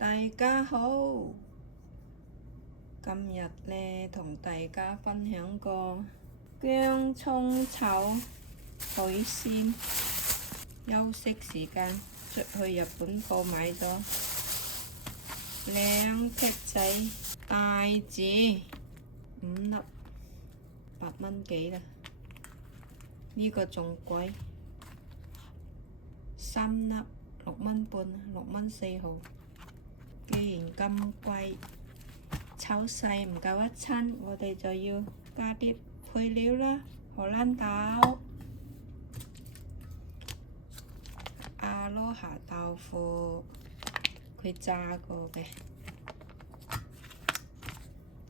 大家好，今日呢同大家分享個薑葱炒海鮮。休息時間出去日本鋪買咗2撇仔大字5粒，8蚊幾啦。呢個仲貴，3粒6蚊半，6蚊4毫。既然咁貴，炒細唔夠一餐，我哋就要加啲配料啦。荷蘭豆、阿羅哈豆腐，佢炸過嘅，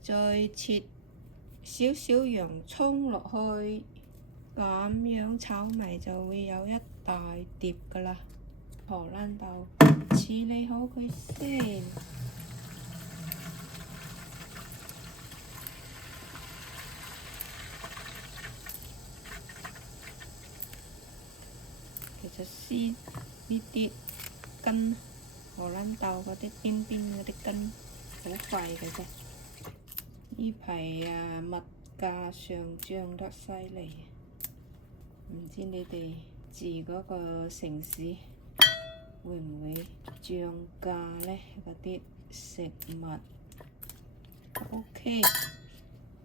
再切少少洋葱落去，咁樣炒埋就會有一大碟㗎喇。荷蘭豆處理好佢先，其實撕呢啲根，荷蘭豆嗰啲邊邊嗰啲根好快嘅啫。呢排物價上漲得犀利，唔知你哋住嗰個城市會唔會漲價呢？嗰啲食物 OK，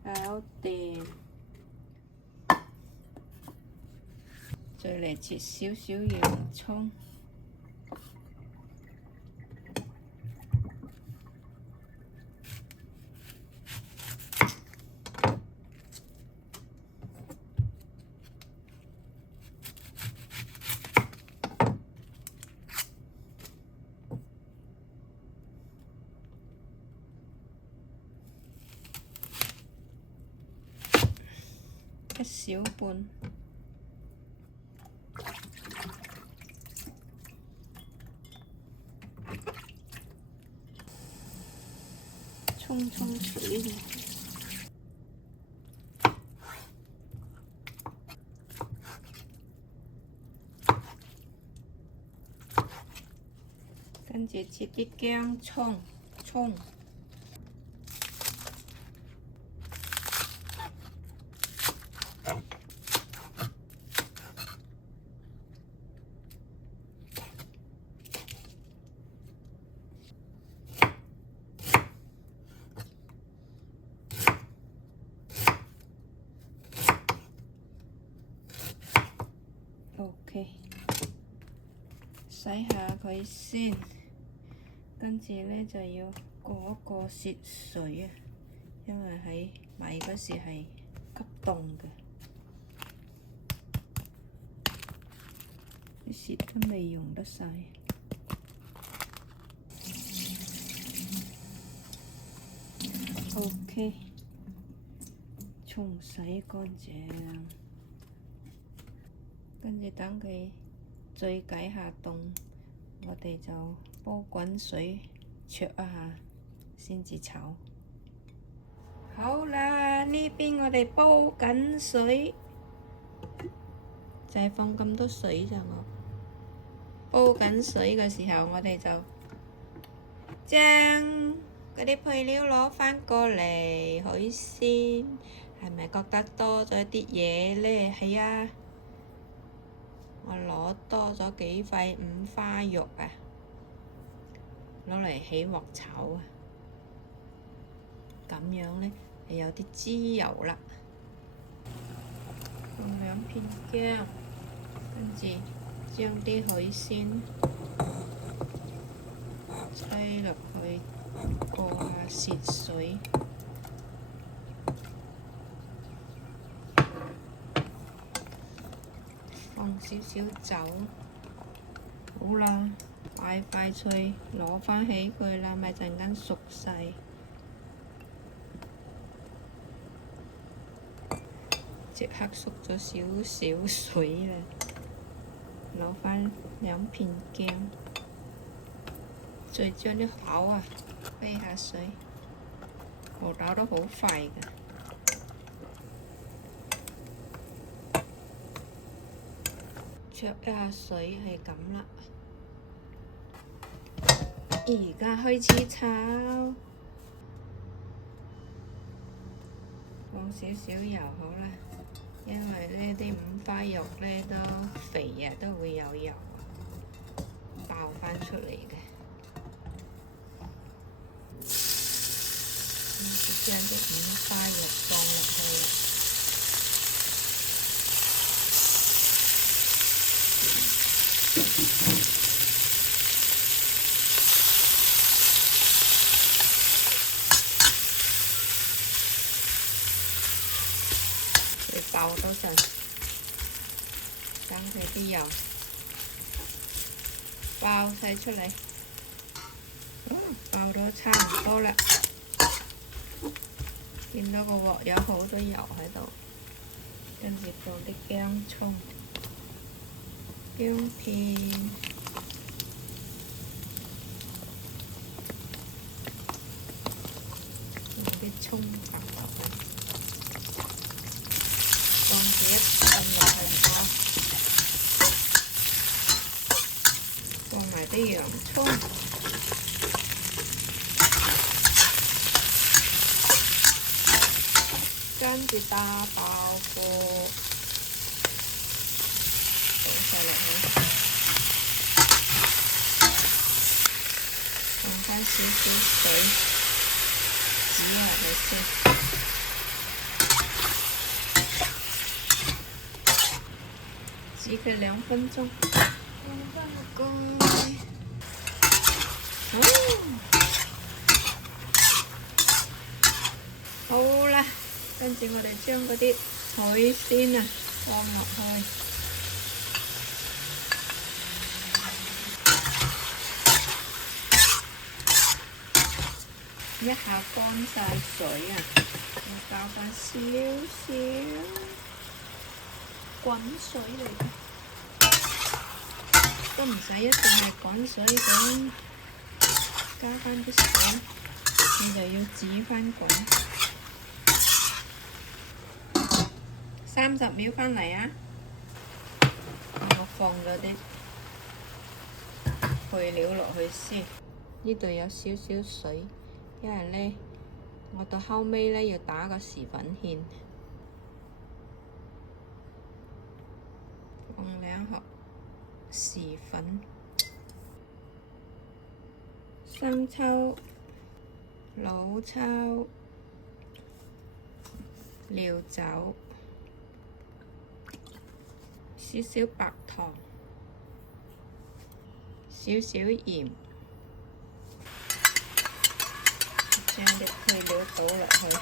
搞掂。再嚟切少少洋葱，1小半。葱水，跟住切啲薑葱。OK， 洗下佢先，跟住呢就要過一過雪水啊，因為喺買嗰時係急凍嘅，啲雪都未溶得晒。OK， 葱洗乾淨。跟住等佢再解下凍，我哋就煲滾水焯一下先至炒。好啦，呢邊我哋煲緊水，就係放咁多水咋我。煲緊水嘅時候，我哋就將嗰啲配料攞返過嚟，海鮮係咪覺得多咗啲嘢呢？係啊。我攞多咗幾塊五花肉啊，攞嚟起鑊炒啊，咁樣呢，就有啲滋油啦。放2片薑，跟住將啲海鮮擠落去過下雪水。放少少酒，好啦，快脆攞返起佢啦，咪陣間熟晒。即刻縮咗少少水啦，攞返2片薑，再將啲蠔飛下水，蠔豆都好快㗎。焯一下水係咁啦。而家開始炒，放少少油好啦，因為呢啲五花肉呢都肥啊，都會有油爆翻出嚟嘅。將啲五花肉放落去。爆到陣，等佢啲油爆晒出嚟，爆到差唔多啦。見到個鑊有好多油喺度，跟住放啲薑葱、薑片，用啲葱白落去。放住一陣落去炒，放埋啲洋葱，跟住打爆個，倒晒落去，放翻少少水，煮落去先。煮佢2分鐘，放翻個蓋。好啦，跟住我哋將嗰啲海鮮啊放落去，一下乾晒水啊，我加翻少少滾水嚟嘅。都唔使一定係滾水咁，加翻啲水，你就要煮翻滾。30秒返嚟啊！我放咗啲配料落去先，呢度有少少水，因為呢，我到後尾呢要打個匙粉芡，放2盒匙粉、生抽、老抽、料酒、少少白糖、少少鹽，將啲配料倒落去。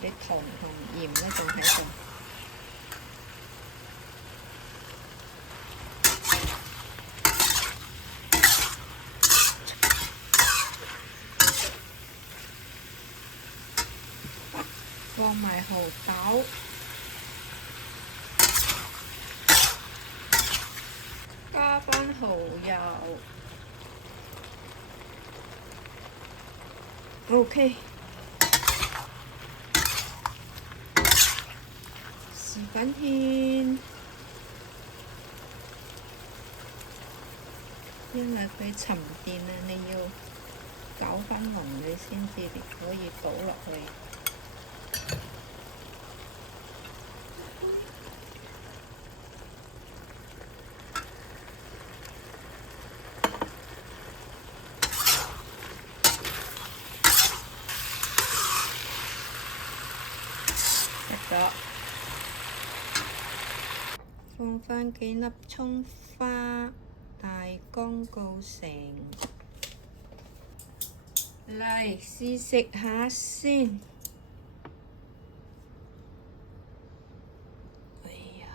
啲糖同鹽呢仲喺度，放埋蠔豆，加返蠔油 ，OK。匙粉芡，因為佢沉澱啊，你要攪翻腍你先至可以倒落去。得咗。放返幾粒葱花，大功告成。嚟試食下先。哎呀，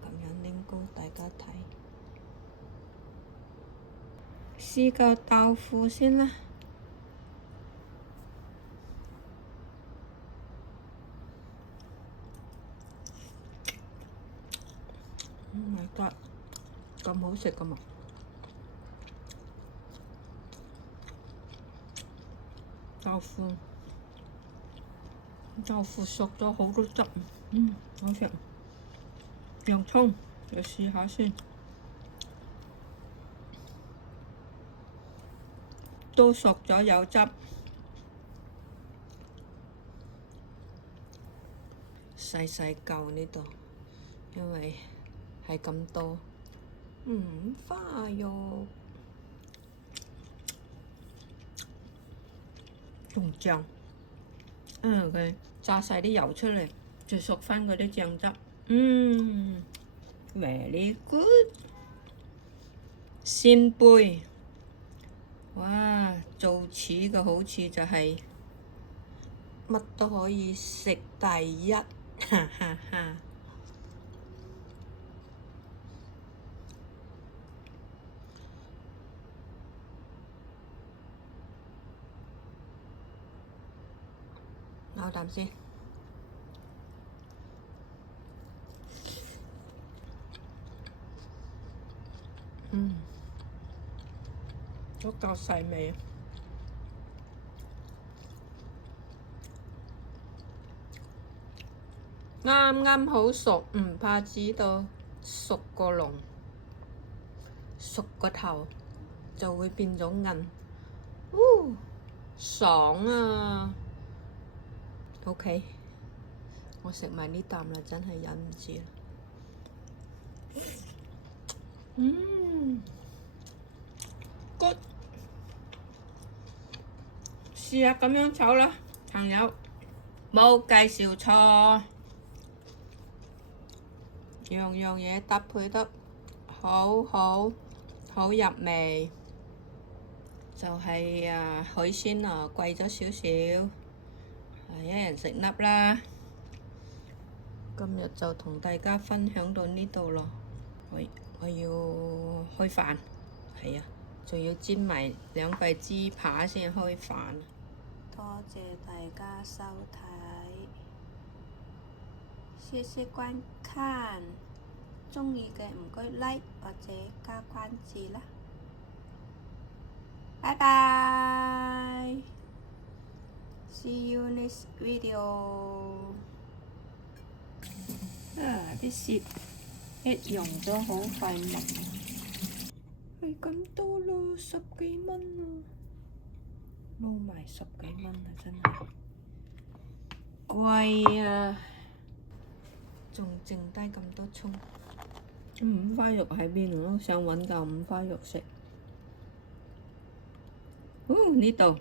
咁樣拎高大家睇。試個豆腐先啦。My God，咁好食㗎嘛！豆腐豆腐熟咗好多汁，好食。洋葱就試下先，都熟咗有汁，細細嚿呢度，因為係咁多。花肉仲醬，佢炸晒啲油出嚟，就熟翻嗰啲醬汁。Very good。扇貝，哇！做柿嘅好處就係乜都可以食第一，哈哈哈。咬啖先。都夠細味。啱啱好熟，唔怕知道熟個籠，熟個頭就會變咗韌。爽啊！OK，我食埋呢啖啦，真係忍唔住啦。Good， 試下咁樣炒啦，朋友，冇介紹錯，樣樣嘢搭配得好入味。就係海鮮啊，貴咗少少，一人食粒啦。今日就同大家分享到呢度咯。我要開飯，係啊，仲要煎埋2塊豬扒先開飯。多謝大家收睇，謝謝觀看，鍾意嘅唔該 like 或者加關注啦。拜拜 See you next video。啲屑一用咗好快冇，係咁多咯，10幾蚊啊，撈埋10幾蚊啊，真係貴啊！仲剩低咁多葱，五花肉喺邊啊？我想揾嚿五花肉食。呢度。